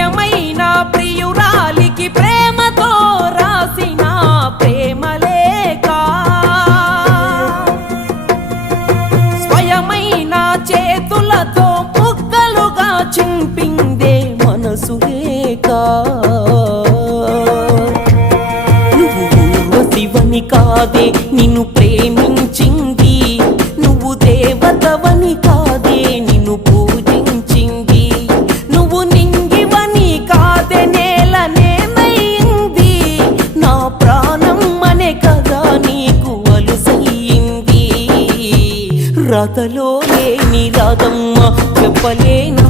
స్వయమైన ప్రియురాలికి ప్రేమతో రాసిన ప్రేమలేఖ, స్వయమైన చేతులతో ముక్కలుగా చింపిందే మనసు లేక. నువ్వు ఊర్వశివని కాదే నిన్ను ప్రేమించింది, నువ్వు దేవతవని కాదే నిన్ను పూజించింది, నువ్వు నింగివని కాదే నేలనేనయింది, నా ప్రాణం అనే కదా నీకు అలుసయ్యింది. రాతలో లేని రాధమ్మ చెప్పలేను